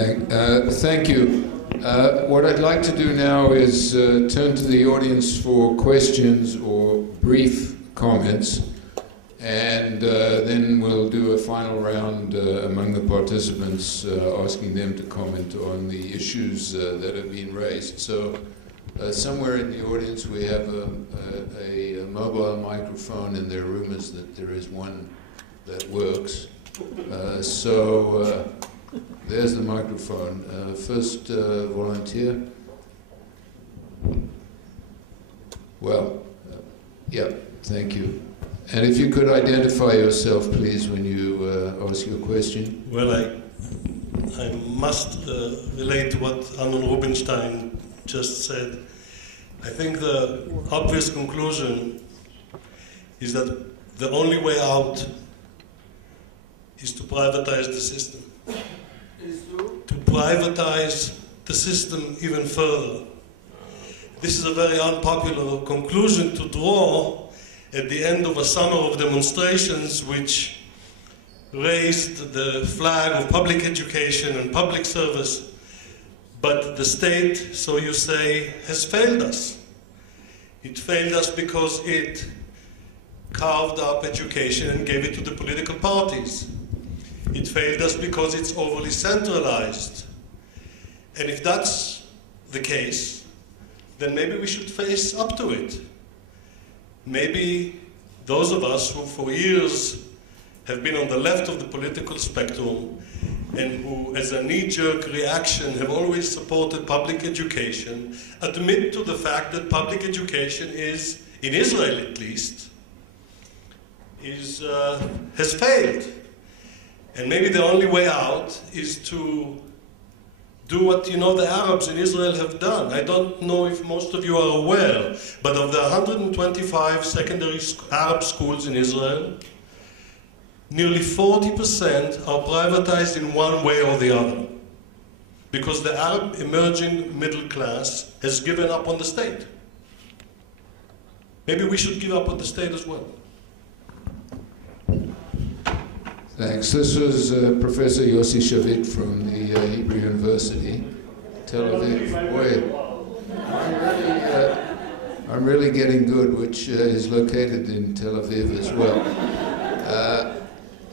Thank you. What I'd like to do now is turn to the audience for questions or brief comments, and then we'll do a final round among the participants, asking them to comment on the issues that have been raised. So somewhere in the audience we have a mobile microphone, and there are rumors that there is one that works. There's the microphone. First volunteer. Well, yeah, thank you. And if you could identify yourself, please, when you ask your question. Well, I must relate to what Amnon Rubinstein just said. I think the obvious conclusion is that the only way out is to privatize the system. To privatize the system even further. This is a very unpopular conclusion to draw at the end of a summer of demonstrations which raised the flag of public education and public service, but the state, so you say, has failed us. It failed us because it carved up education and gave it to the political parties. It failed us because it's overly centralized. And if that's the case, then maybe we should face up to it. Maybe those of us who for years have been on the left of the political spectrum and who, as a knee-jerk reaction, have always supported public education, admit to the fact that public education is, in Israel at least, has failed. And maybe the only way out is to do what, the Arabs in Israel have done. I don't know if most of you are aware, but of the 125 secondary Arab schools in Israel, nearly 40% are privatized in one way or the other, because the Arab emerging middle class has given up on the state. Maybe we should give up on the state as well. Thanks. This was Professor Yossi Shavit from the Hebrew University, Tel Aviv. Wait, I'm really getting good, which is located in Tel Aviv as well.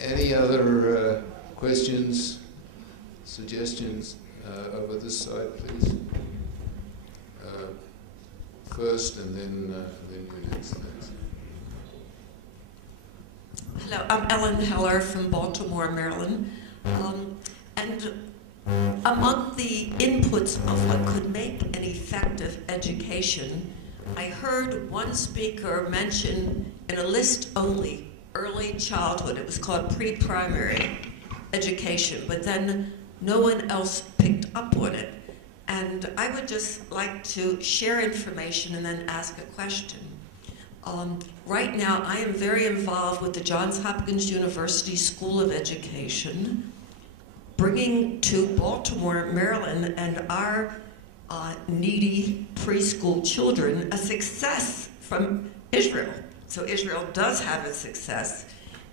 Any other questions, suggestions over this side, please? First, and then you next. Thanks. Hello, I'm Ellen Heller from Baltimore, Maryland. And among the inputs of what could make an effective education, I heard one speaker mention in a list only early childhood. It was called pre-primary education, but then no one else picked up on it. And I would just like to share information and then ask a question. Right now, I am very involved with the Johns Hopkins University School of Education, bringing to Baltimore, Maryland, and our needy preschool children a success from Israel. So Israel does have a success,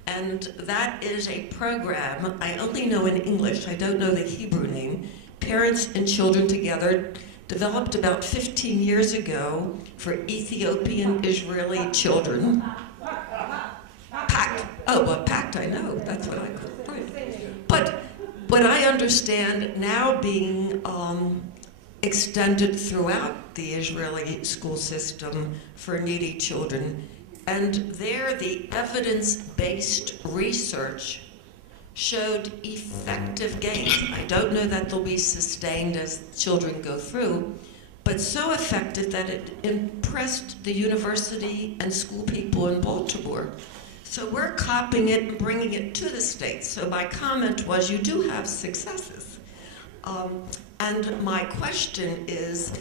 and that is a program, I only know in English, I don't know the Hebrew name, Parents and Children Together, developed about 15 years ago for Ethiopian Israeli children. PACT. Oh, well, PACT, I know. That's what I could write. But what I understand now being extended throughout the Israeli school system for needy children, and there the evidence-based research showed effective gains. I don't know that they'll be sustained as children go through, but so effective that it impressed the university and school people in Baltimore. So we're copying it and bringing it to the States. So my comment was, you do have successes. And my question is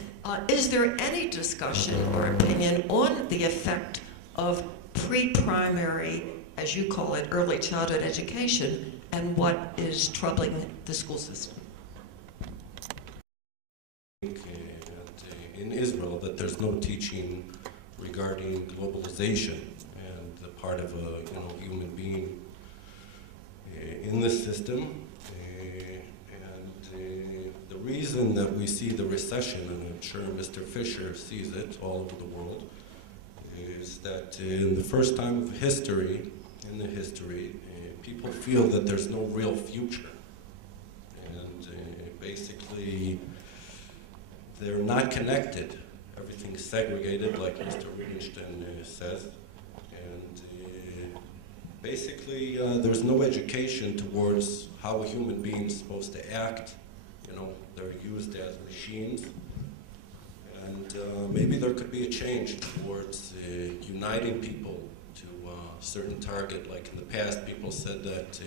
there any discussion or opinion on the effect of pre-primary, as you call it, early childhood education, and what is troubling the school system? In Israel, that there's no teaching regarding globalization and the part of a human being in the system, and reason that we see the recession, and I'm sure Mr. Fischer sees it all over the world, is that in the first time of history, people feel that there's no real future. And basically, they're not connected. Everything's segregated, like Mr. Rubinstein says. And basically, there's no education towards how a human being is supposed to act. You know, they're used as machines. And maybe there could be a change towards uniting people to a certain target. Like in the past, people said that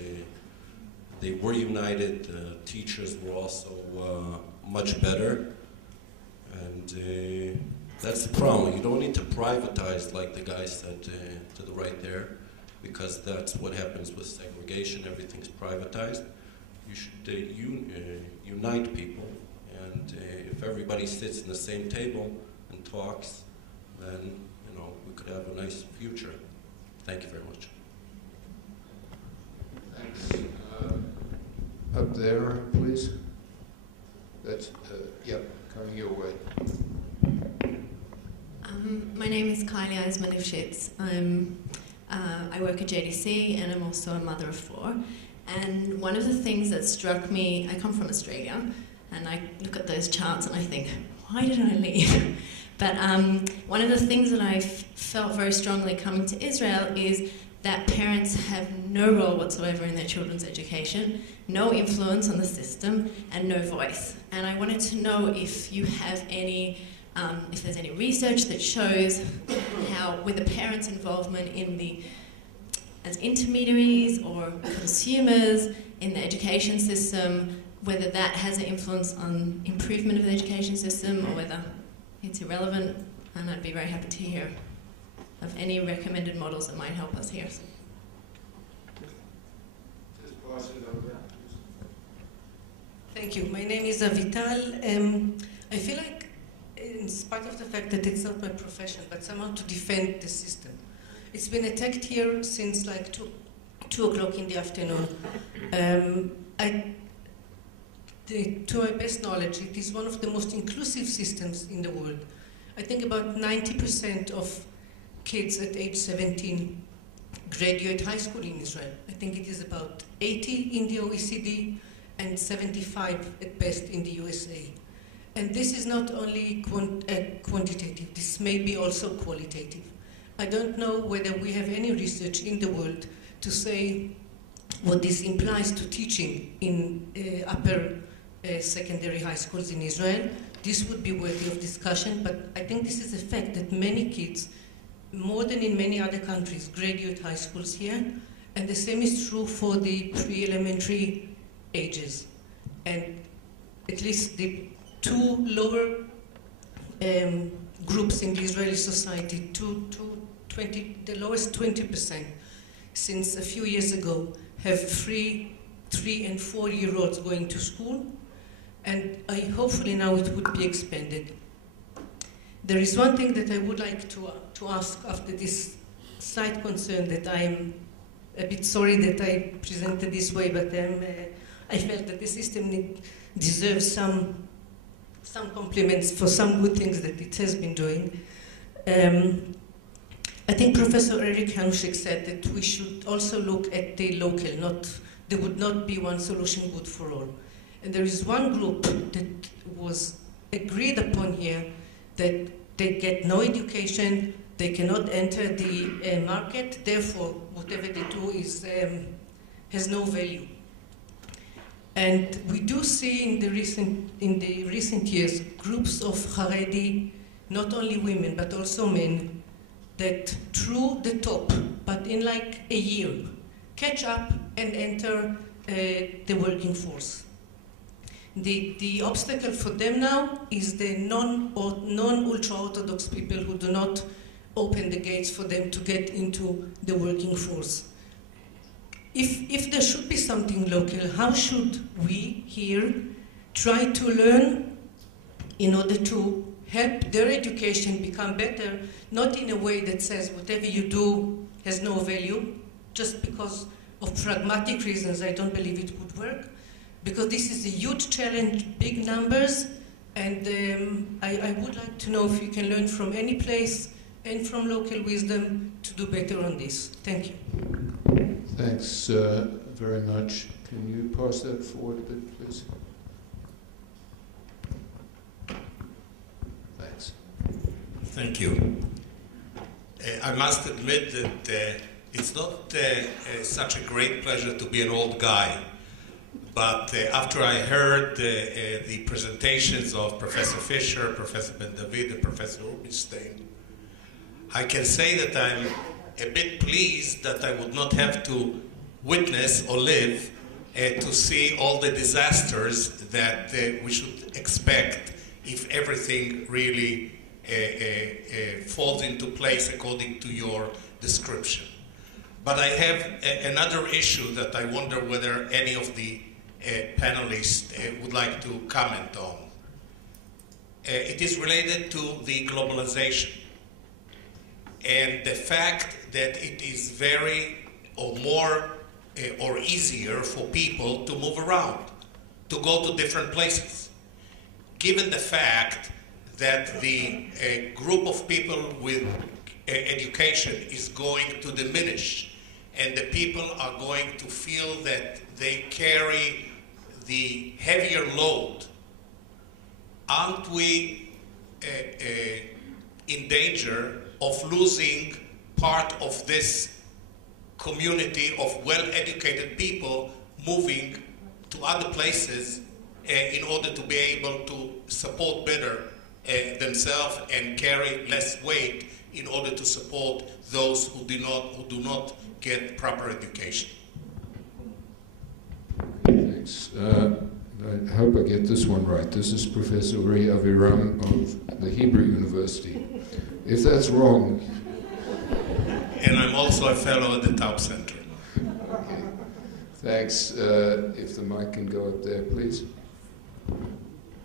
they were united, teachers were also much better. And that's the problem. You don't need to privatize, like the guy said to the right there, because that's what happens with segregation. Everything's privatized. You should unite people. And if everybody sits in the same table and talks, then we could have a nice future. Thank you very much. Thanks. Up there, please. That's coming your way. My name is Kylie Eisman-Lifshitz. I work at JDC, and I'm also a mother of 4. And one of the things that struck me, I come from Australia, and I look at those charts and I think, why did I leave? But one of the things that I felt very strongly coming to Israel is that parents have no role whatsoever in their children's education, no influence on the system, and no voice. And I wanted to know if you have any, if there's any research that shows how, with the parents' involvement in as intermediaries or consumers in the education system, whether that has an influence on improvement of the education system or whether it's irrelevant. And I'd be very happy to hear of any recommended models that might help us here. Thank you. My name is Avital. I feel like, in spite of the fact that it's not my profession, but somehow to defend the system. It's been attacked here since like 2 o'clock in the afternoon. To my best knowledge, it is one of the most inclusive systems in the world. I think about 90% of kids at age 17 graduate high school in Israel. I think it is about 80 in the OECD and 75 at best in the USA. And this is not only quantitative, this may be also qualitative. I don't know whether we have any research in the world to say what this implies to teaching in upper secondary high schools in Israel. This would be worthy of discussion, but I think this is a fact that many kids, more than in many other countries, graduate high schools here, and the same is true for the pre-elementary ages. And at least the 2 lower groups in the Israeli society, the lowest 20% since a few years ago, have 3 and 4-year-olds going to school, and hopefully now it would be expanded. There is one thing that I would like to ask after this slight concern that I'm a bit sorry that I presented this way, but I felt that the system deserves some compliments for some good things that it has been doing. I think Professor Eric Hanushek said that we should also look at the local, there would not be one solution good for all. And there is one group that was agreed upon here that they get no education, they cannot enter the market, therefore whatever they do has no value. And we do see in the recent years groups of Haredi, not only women but also men, that through the top, but in like a year, catch up and enter the working force. The obstacle for them now is the non-ultra-Orthodox people who do not open the gates for them to get into the working force. If there should be something local, how should we here try to learn in order to help their education become better, not in a way that says whatever you do has no value, just because of pragmatic reasons I don't believe it would work, because this is a huge challenge, big numbers, and I would like to know if you can learn from any place and from local wisdom to do better on this. Thank you. Thanks very much. Can you pass that forward a bit, please? Thanks. Thank you. I must admit that it's not such a great pleasure to be an old guy, but after I heard the presentations of Professor Fischer, Professor Ben David, and Professor Rubinstein, I can say that I'm a bit pleased that I would not have to witness or live to see all the disasters that we should expect if everything really falls into place according to your description. But I have another issue that I wonder whether any of the panelists would like to comment on. It is related to the globalization and the fact that it is very or more or easier for people to move around, to go to different places. Given the fact that the group of people with education is going to diminish and the people are going to feel that they carry the heavier load, aren't we in danger of losing part of this community of well-educated people moving to other places in order to be able to support better themselves and carry less weight in order to support those who do not get proper education? Thanks. I hope I get this one right. This is Professor Uri Aviram of the Hebrew University. If that's wrong... And I'm also a fellow at the Taub Center. Okay. Thanks. If the mic can go up there, please.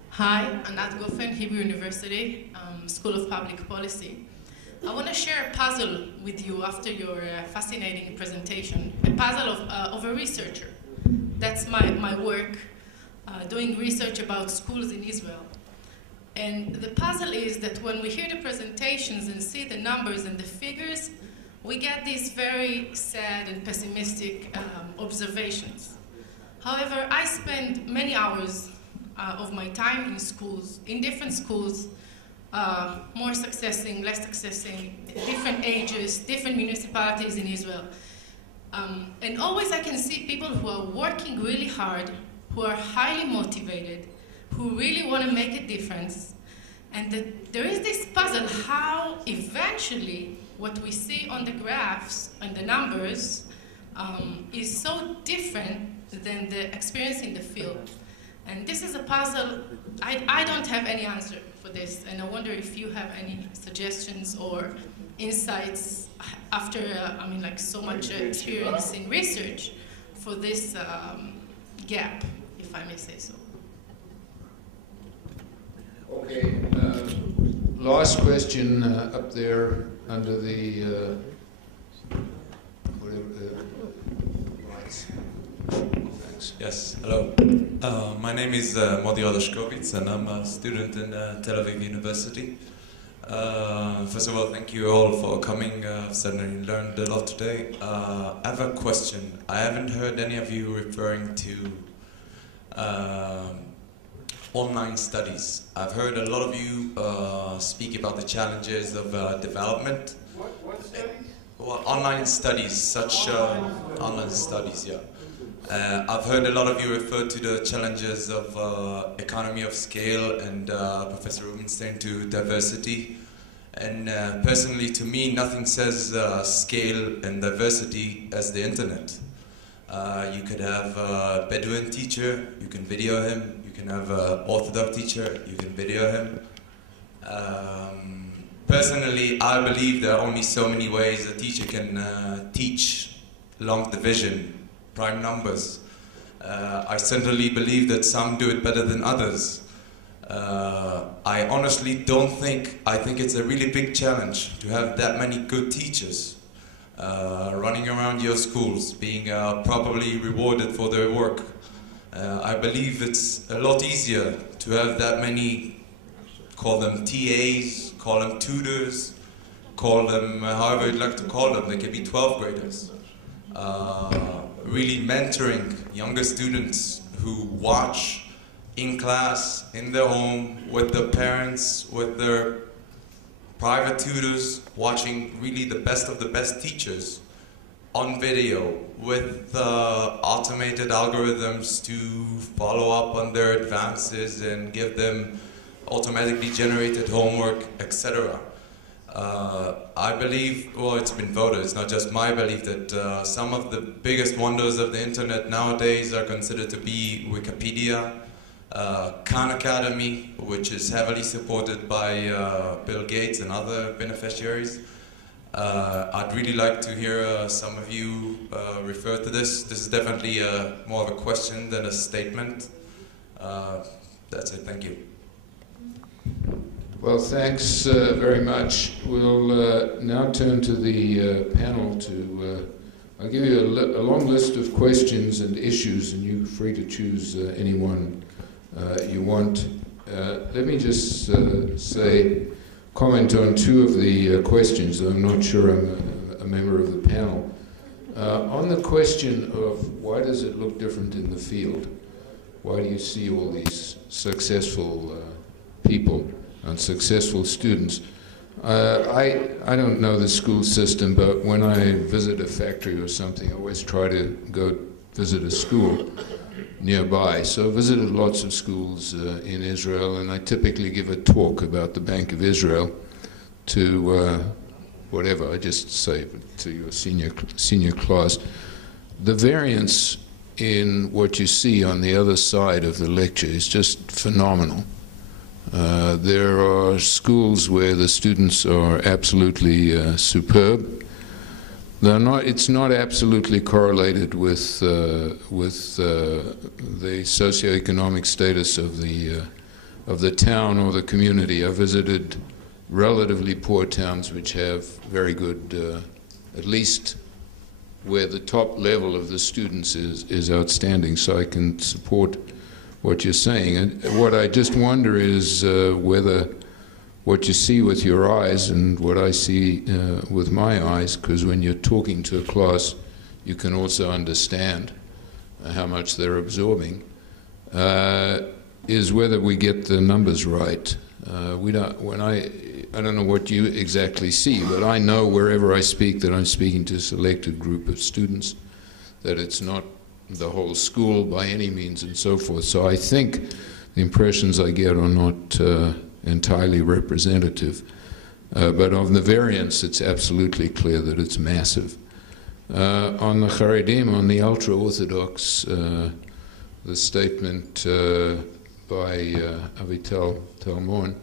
Hi, Anat Gofen, Hebrew University, School of Public Policy. I want to share a puzzle with you after your fascinating presentation, a puzzle of a researcher. That's my work, doing research about schools in Israel. And the puzzle is that when we hear the presentations and see the numbers and the figures, we get these very sad and pessimistic observations. However, I spend many hours of my time in schools, in different schools, more successing, less successing, different ages, different municipalities in Israel. And always I can see people who are working really hard, who are highly motivated, who really want to make a difference. And there is this puzzle how eventually what we see on the graphs and the numbers is so different than the experience in the field. And this is a puzzle, I don't have any answer for this, and I wonder if you have any suggestions or insights after, so much experience in research for this gap, if I may say so. Okay, last question up there under the lights. Thanks. Yes, hello. My name is Modi Radashkovitz, and I'm a student in Tel Aviv University. First of all, thank you all for coming. I've certainly learned a lot today. I have a question. I haven't heard any of you referring to online studies. I've heard a lot of you speak about the challenges of development. What studies? Well, online studies, such online studies, yeah. I've heard a lot of you refer to the challenges of economy of scale and Professor Rubinstein to diversity. And personally, to me, nothing says scale and diversity as the internet. You could have a Bedouin teacher, you can video him. You can have an Orthodox teacher, you can video him. Personally, I believe there are only so many ways a teacher can teach long division, prime numbers. I certainly believe that some do it better than others. I honestly don't think, I think it's a really big challenge to have that many good teachers running around your schools, being properly rewarded for their work. I believe it's a lot easier to have that many, call them TAs, call them tutors, call them however you'd like to call them. They could be 12th graders. Really mentoring younger students who watch in class, in their home, with their parents, with their private tutors, watching really the best of the best teachers on video with automated algorithms to follow up on their advances and give them automatically generated homework, etc. I believe, well, it's been voted, it's not just my belief, that some of the biggest wonders of the internet nowadays are considered to be Wikipedia, Khan Academy, which is heavily supported by Bill Gates and other beneficiaries. I'd really like to hear some of you refer to this. This is definitely more of a question than a statement. That's it, thank you. Well, thanks very much. We'll now turn to the panel to, I'll give you a long list of questions and issues, and you're free to choose any one you want. Let me just comment on two of the questions. I'm not sure I'm a member of the panel. On the question of why does it look different in the field? Why do you see all these successful people and successful students? I don't know the school system, but when I visit a factory or something, I always try to go visit a school nearby. So I visited lots of schools in Israel, and I typically give a talk about the Bank of Israel to whatever, I just say to your senior class. The variance in what you see on the other side of the lecture is just phenomenal. There are schools where the students are absolutely superb. They're not, it's not absolutely correlated with the socioeconomic status of the town or the community. I visited relatively poor towns which have very good, at least where the top level of the students is outstanding, so I can support what you're saying. And what I just wonder is whether what you see with your eyes and what I see with my eyes, because when you're talking to a class, you can also understand how much they're absorbing, is whether we get the numbers right. I don't know what you exactly see, but I know wherever I speak that I'm speaking to a selected group of students, that it's not the whole school by any means and so forth. So I think the impressions I get are not entirely representative. But of the variance, it's absolutely clear that it's massive. On the Haredim, on the ultra-Orthodox, the statement by Avital Talmon,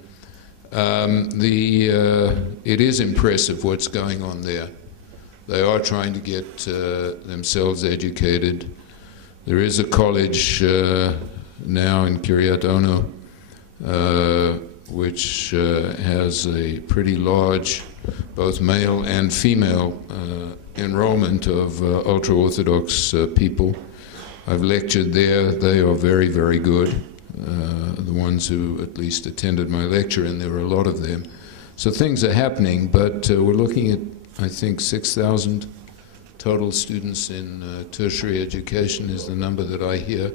it is impressive what's going on there. They are trying to get themselves educated. There is a college now in Kiryat Ono, which has a pretty large, both male and female, enrollment of ultra-Orthodox people. I've lectured there. They are very, very good. The ones who at least attended my lecture, and there were a lot of them. So things are happening, but we're looking at, I think, 6,000 total students in tertiary education is the number that I hear.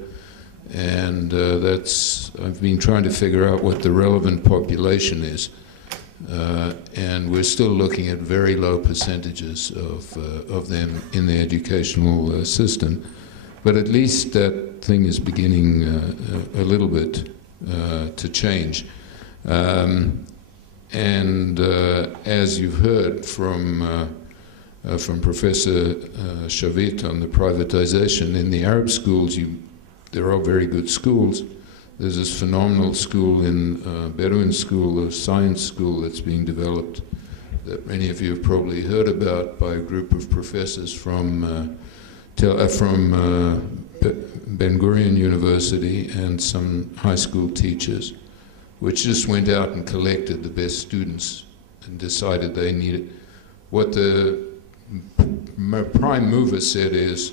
And I've been trying to figure out what the relevant population is. And we're still looking at very low percentages of them in the educational system. But at least that thing is beginning a little bit to change. As you've heard from Professor Shavit on the privatization, in the Arab schools, there are very good schools. There's this phenomenal school in Bedouin school, a science school that's being developed that many of you have probably heard about, by a group of professors from Ben Gurion University and some high school teachers, which just went out and collected the best students and decided they needed. What the prime mover said is,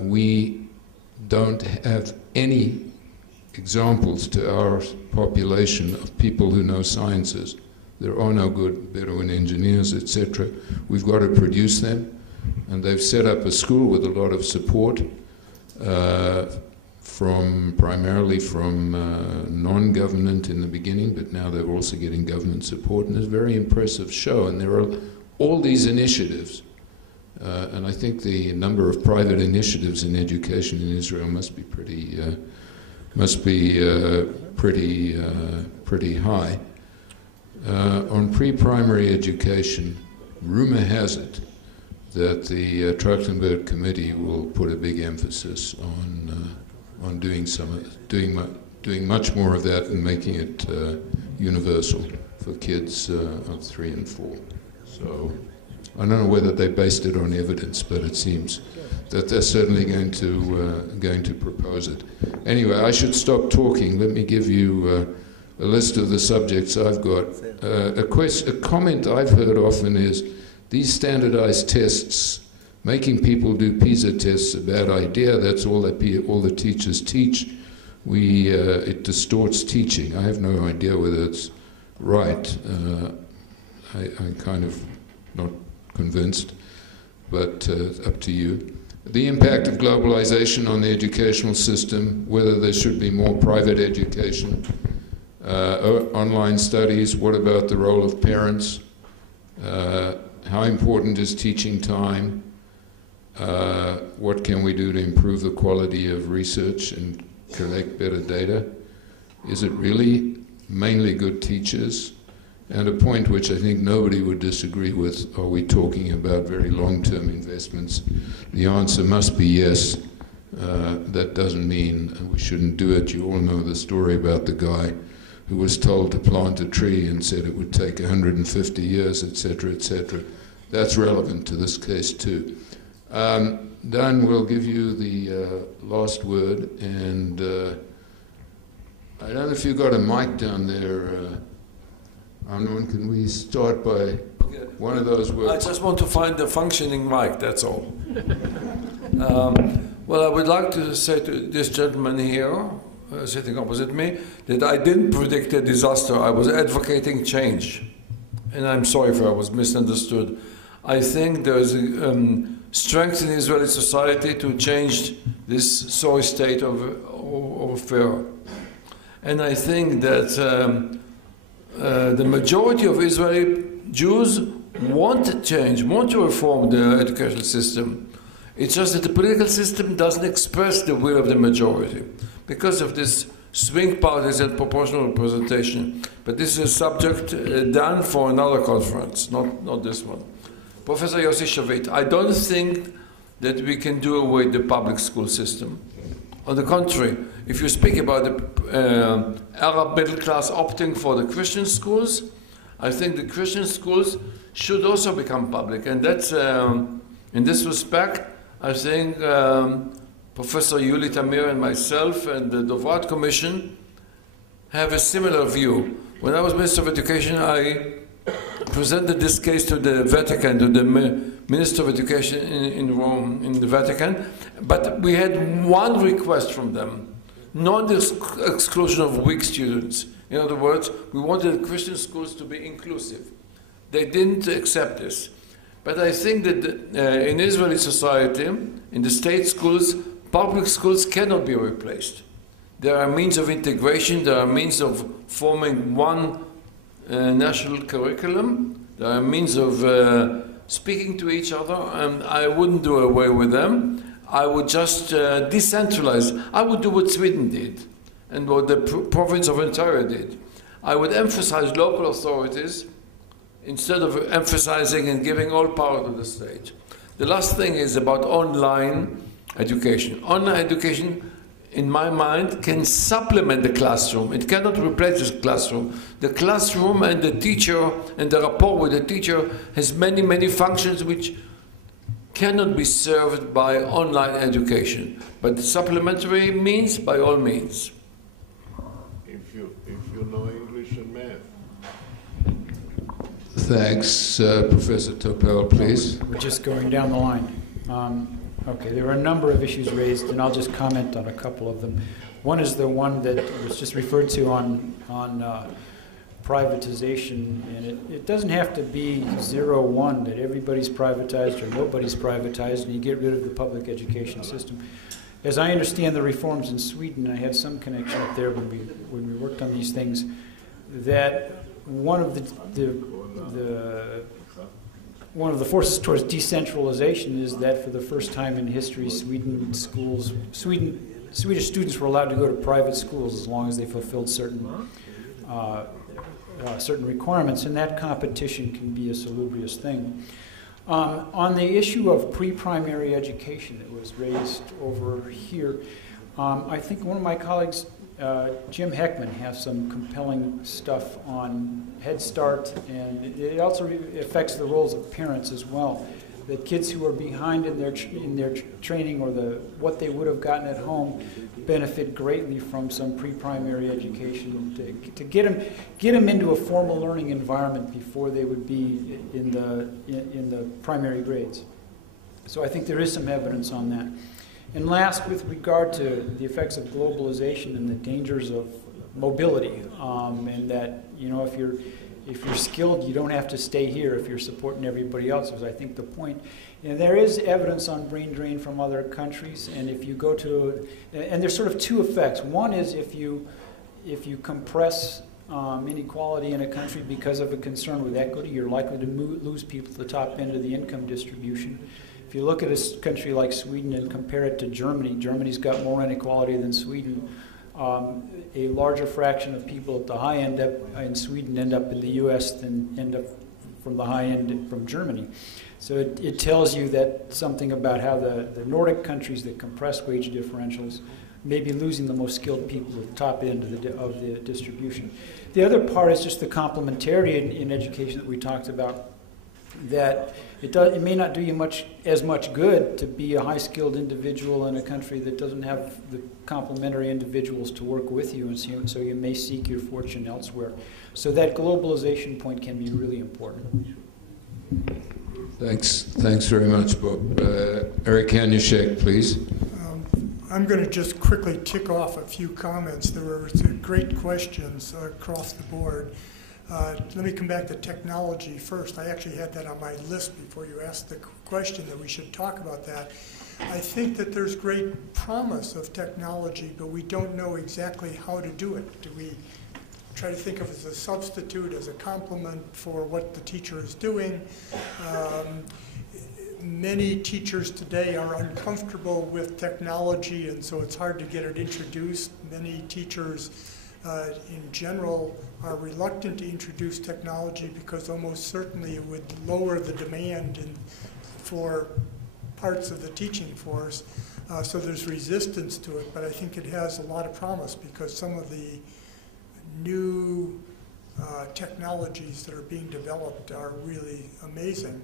we don't have any examples to our population of people who know sciences. There are no good Bedouin engineers, etc. We've got to produce them, and they've set up a school with a lot of support primarily from non-government in the beginning, but now they're also getting government support, and it's a very impressive show. And there are all these initiatives, and I think the number of private initiatives in education in Israel must be pretty high. On pre-primary education, rumor has it that the Trachtenberg Committee will put a big emphasis on doing much more of that and making it universal for kids of 3 and 4. So I don't know whether they based it on evidence, but it seems that they're certainly going to propose it. Anyway, I should stop talking. Let me give you a list of the subjects I've got. A comment I've heard often is these standardized tests, making people do PISA tests, a bad idea. That's all the teachers teach. It distorts teaching. I have no idea whether it's right. I'm kind of not convinced, but up to you. The impact of globalization on the educational system, whether there should be more private education, online studies, what about the role of parents, how important is teaching time, what can we do to improve the quality of research and collect better data, is it really mainly good teachers? And a point which I think nobody would disagree with, are we talking about very long-term investments? The answer must be yes. That doesn't mean we shouldn't do it. You all know the story about the guy who was told to plant a tree and said it would take 150 years, etc., etc. That's relevant to this case too. Dan will give you the last word, and I don't know if you've got a mic down there, Arnon, can we start by one of those words? I just want to find the functioning mic, that's all. Well, I would like to say to this gentleman here, sitting opposite me, that I didn't predict a disaster. I was advocating change. And I'm sorry if I was misunderstood. I think there is strength in Israeli society to change this sorry state of affair. And I think that the majority of Israeli Jews want to change, want to reform the educational system. It's just that the political system doesn't express the will of the majority because of this swing parties and proportional representation. But this is a subject done for another conference, not this one. Professor Yossi Shavit, I don't think that we can do away with the public school system. On the contrary, if you speak about the Arab middle class opting for the Christian schools, I think the Christian schools should also become public. And that's, in this respect, I think Professor Yuli Tamir and myself and the Dovrat Commission have a similar view. When I was Minister of Education, I presented this case to the Vatican, to the Minister of Education in Rome, in the Vatican, but we had one request from them, not the exclusion of weak students. In other words, we wanted Christian schools to be inclusive. They didn't accept this. But I think that in Israeli society, in the state schools, public schools cannot be replaced. There are means of integration, there are means of forming one national curriculum, there are means of speaking to each other, and I wouldn't do away with them. I would just decentralize. I would do what Sweden did and what the province of Ontario did. I would emphasize local authorities instead of emphasizing and giving all power to the state. The last thing is about online education. Online education, in my mind, can supplement the classroom. It cannot replace the classroom. The classroom and the teacher and the rapport with the teacher has many, many functions which cannot be served by online education. But supplementary means, by all means. If you know English and math. Thanks. Professor Topel, please. We're just going down the line. Okay, there were a number of issues raised, and I'll just comment on a couple of them. One is the one that was just referred to on privatization, and it doesn't have to be 0-1 that everybody's privatized or nobody's privatized and you get rid of the public education system. As I understand the reforms in Sweden, I had some connection up there when we worked on these things, that one of the forces towards decentralization is that for the first time in history, Swedish students were allowed to go to private schools as long as they fulfilled certain requirements, and that competition can be a salubrious thing. On the issue of pre-primary education that was raised over here, I think one of my colleagues, Jim Heckman, has some compelling stuff on Head Start, and it also affects the roles of parents as well. That kids who are behind in their training or what they would have gotten at home benefit greatly from some pre-primary education to get them into a formal learning environment before they would be in the primary grades. So I think there is some evidence on that. And last, with regard to the effects of globalization and the dangers of mobility, and that if you're skilled, you don't have to stay here if you're supporting everybody else, was I think the point. And there is evidence on brain drain from other countries, and if you go to, and there's sort of two effects. One is if you compress inequality in a country because of a concern with equity, you're likely to lose people at the top end of the income distribution. If you look at a country like Sweden and compare it to Germany, Germany's got more inequality than Sweden. A larger fraction of people at the high end in Sweden end up in the U.S. than end up from the high end from Germany. So it tells you that something about how the Nordic countries that compress wage differentials may be losing the most skilled people at the top end of the distribution. The other part is just the complementarity in education that we talked about, that it may not do you as much good to be a high-skilled individual in a country that doesn't have the complementary individuals to work with you, and so you may seek your fortune elsewhere. So that globalization point can be really important. Thanks very much, Bob. Eric Hanushek, please. I'm going to just quickly tick off a few comments. There were great questions across the board. Let me come back to technology first. I actually had that on my list before you asked the question that we should talk about that. I think that there's great promise of technology, but we don't know exactly how to do it. Do we try to think of it as a substitute, as a complement for what the teacher is doing? Many teachers today are uncomfortable with technology, and so it's hard to get it introduced. Many teachers in general are reluctant to introduce technology because almost certainly it would lower the demand for parts of the teaching force. So there's resistance to it, but I think it has a lot of promise because some of the new technologies that are being developed are really amazing.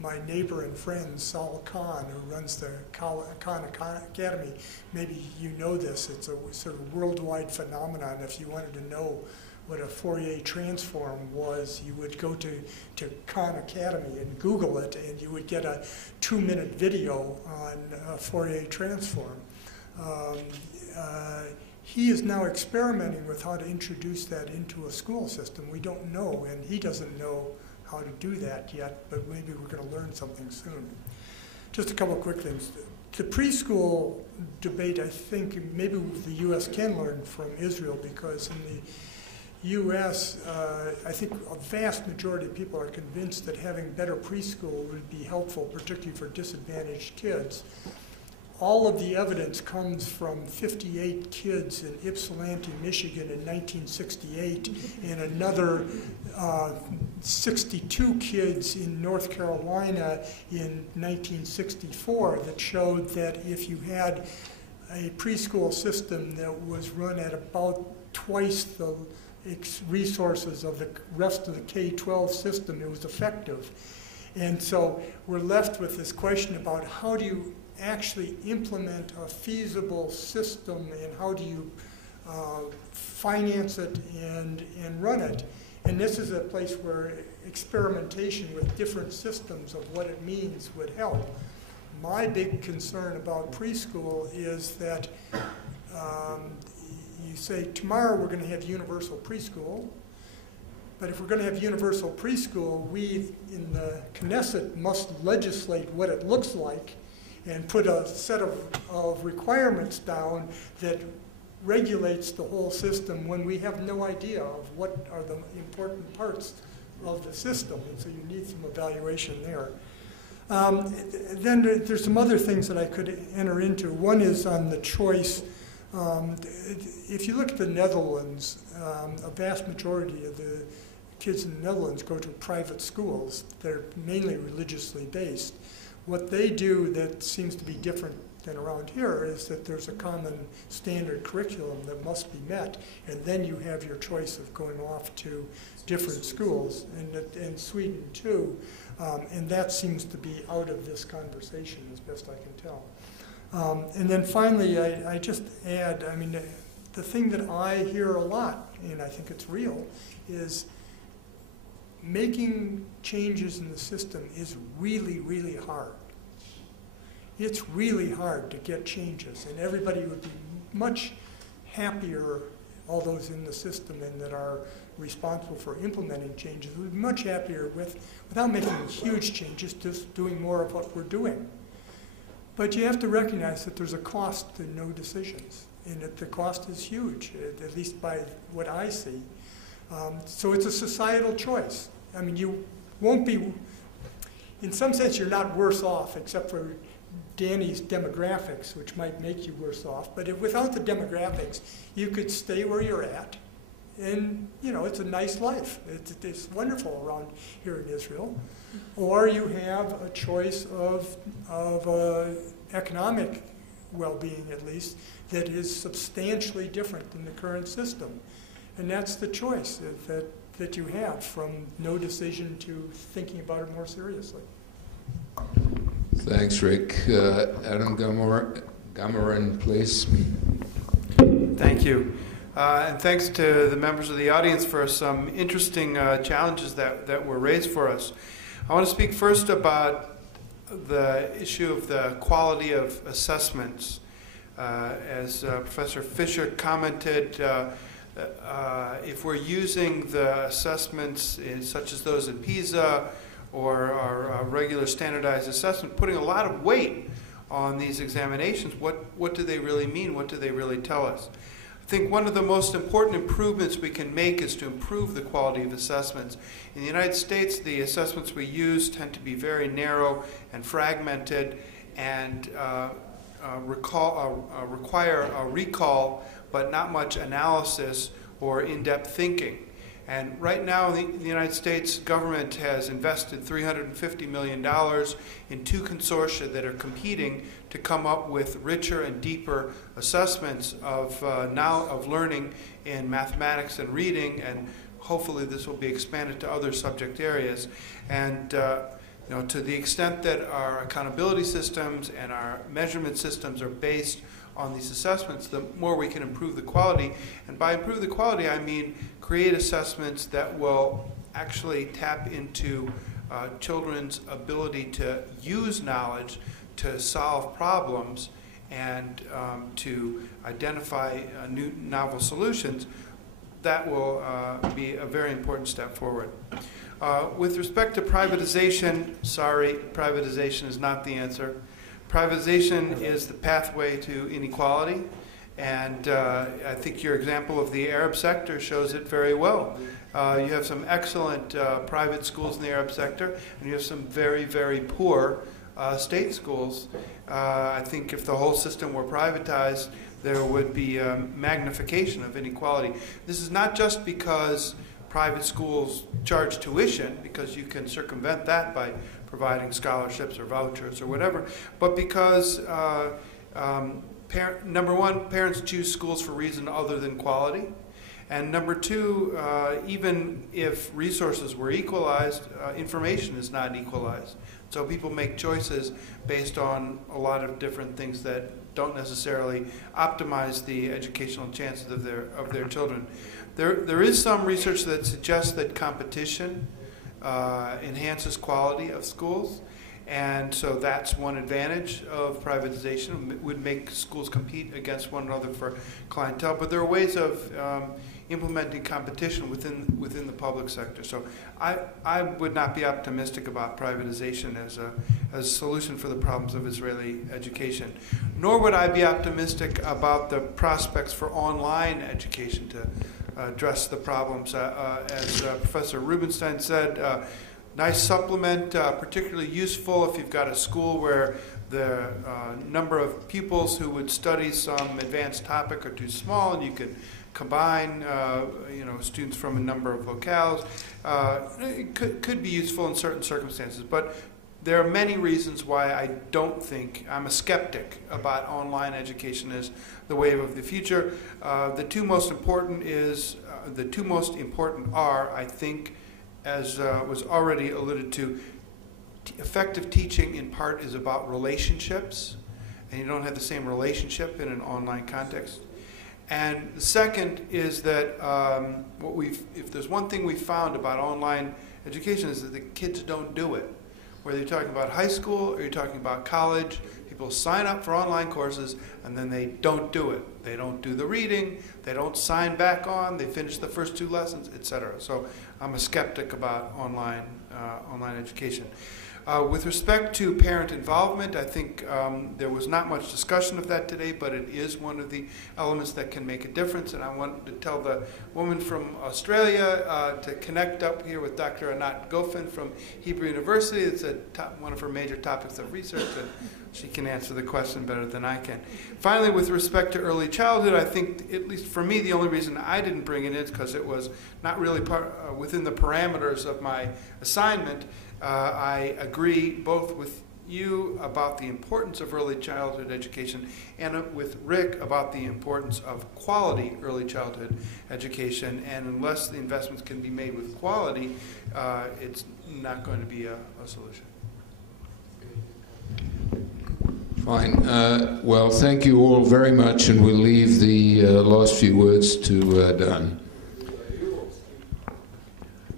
My neighbor and friend, Saul Khan, who runs the Khan Academy, maybe you know this, it's a sort of worldwide phenomenon. If you wanted to know what a Fourier transform was, you would go to Khan Academy and Google it, and you would get a 2-minute video on a Fourier transform. He is now experimenting with how to introduce that into a school system. We don't know, and he doesn't know how to do that yet, but maybe we're going to learn something soon. Just a couple of quick things. The preschool debate, I think maybe the U.S. can learn from Israel, because in the U.S., I think a vast majority of people are convinced that having better preschool would be helpful, particularly for disadvantaged kids. All of the evidence comes from 58 kids in Ypsilanti, Michigan in 1968, and another 62 kids in North Carolina in 1964 that showed that if you had a preschool system that was run at about twice the resources of the rest of the K-12 system, it was effective. And so we're left with this question about how do you actually implement a feasible system, and how do you finance it and run it? And this is a place where experimentation with different systems of what it means would help. My big concern about preschool is that you say, tomorrow we're going to have universal preschool, but if we're going to have universal preschool, we in the Knesset must legislate what it looks like and put a set of requirements down that regulates the whole system when we have no idea of what are the important parts of the system. And so you need some evaluation there. Then there's some other things that I could enter into. One is on the choice. If you look at the Netherlands, a vast majority of the kids in the Netherlands go to private schools. They're mainly religiously based. What they do that seems to be different than around here is that there's a common standard curriculum that must be met, and then you have your choice of going off to different schools, and in Sweden too, and that seems to be out of this conversation as best I can tell. And then finally, I just add, I mean, the thing that I hear a lot, and I think it's real, is making changes in the system is really, really hard. It's really hard to get changes, and everybody would be much happier, all those in the system and that are responsible for implementing changes, would be much happier without making huge changes, just doing more of what we're doing. But you have to recognize that there's a cost to no decisions, and that the cost is huge, at least by what I see. So it's a societal choice. I mean, you won't be, in some sense, you're not worse off, except for Danny's demographics, which might make you worse off. But without the demographics, you could stay where you're at, and you know, it's a nice life. It's wonderful around here in Israel. Or you have a choice of economic well-being, at least, that is substantially different than the current system. And that's the choice that you have, from no decision to thinking about it more seriously. Thanks, Rick. Adam Gamarin, please. Thank you. And thanks to the members of the audience for some interesting challenges that were raised for us. I want to speak first about the issue of the quality of assessments. As Professor Fischer commented, if we're using the assessments such as those in PISA or our regular standardized assessment, putting a lot of weight on these examinations, what do they really mean? What do they really tell us? I think one of the most important improvements we can make is to improve the quality of assessments. In the United States, the assessments we use tend to be very narrow and fragmented and require a recall, but not much analysis or in-depth thinking. And right now, the United States government has invested $350 million in two consortia that are competing to come up with richer and deeper assessments of learning in mathematics and reading, and hopefully this will be expanded to other subject areas. And to the extent that our accountability systems and our measurement systems are based on these assessments, the more we can improve the quality. And by improve the quality, I mean create assessments that will actually tap into children's ability to use knowledge to solve problems and to identify new novel solutions. That will be a very important step forward. With respect to privatization, sorry, privatization is not the answer. Privatization is the pathway to inequality, and I think your example of the Arab sector shows it very well. You have some excellent private schools in the Arab sector, and you have some very, very poor state schools. I think if the whole system were privatized, there would be a magnification of inequality. This is not just because private schools charge tuition, because you can circumvent that by providing scholarships or vouchers or whatever, but because number one, parents choose schools for reason other than quality, and number two, even if resources were equalized, information is not equalized. So people make choices based on a lot of different things that don't necessarily optimize the educational chances of their children. There is some research that suggests that competition enhances quality of schools, and so that's one advantage of privatization. It would make schools compete against one another for clientele, but there are ways of implementing competition within the public sector. So I would not be optimistic about privatization as a solution for the problems of Israeli education. Nor would I be optimistic about the prospects for online education to address the problems. As Professor Rubenstein said, nice supplement, particularly useful if you've got a school where the number of pupils who would study some advanced topic are too small, and you can combine students from a number of locales. It could be useful in certain circumstances, but there are many reasons why I don't think, I'm a skeptic about online education as the wave of the future. The two most important are, I think, as was already alluded to, effective teaching in part is about relationships, and you don't have the same relationship in an online context. And the second is that if there's one thing we found about online education is that the kids don't do it. Whether you're talking about high school or you're talking about college, people sign up for online courses and then they don't do it. They don't do the reading, they don't sign back on, they finish the first 2 lessons, etc. So I'm a skeptic about online education. With respect to parent involvement, I think there was not much discussion of that today, but it is one of the elements that can make a difference. And I want to tell the woman from Australia to connect up here with Dr. Anat Gofen from Hebrew University. It's one of her major topics of research, and she can answer the question better than I can. Finally, with respect to early childhood, I think, at least for me, the only reason I didn't bring it in is because it was not really within the parameters of my assignment. I agree both with you about the importance of early childhood education and with Rick about the importance of quality early childhood education. And unless the investments can be made with quality, it's not going to be a solution. Fine. Well, thank you all very much, and we'll leave the last few words to Dan.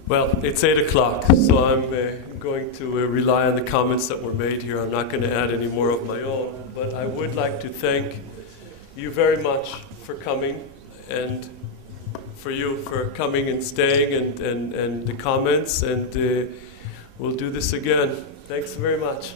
Well, it's 8 o'clock, so I'm going to rely on the comments that were made here. I'm not going to add any more of my own, but I would like to thank you very much for coming, and for you for coming and staying, and the comments, and we'll do this again. Thanks very much.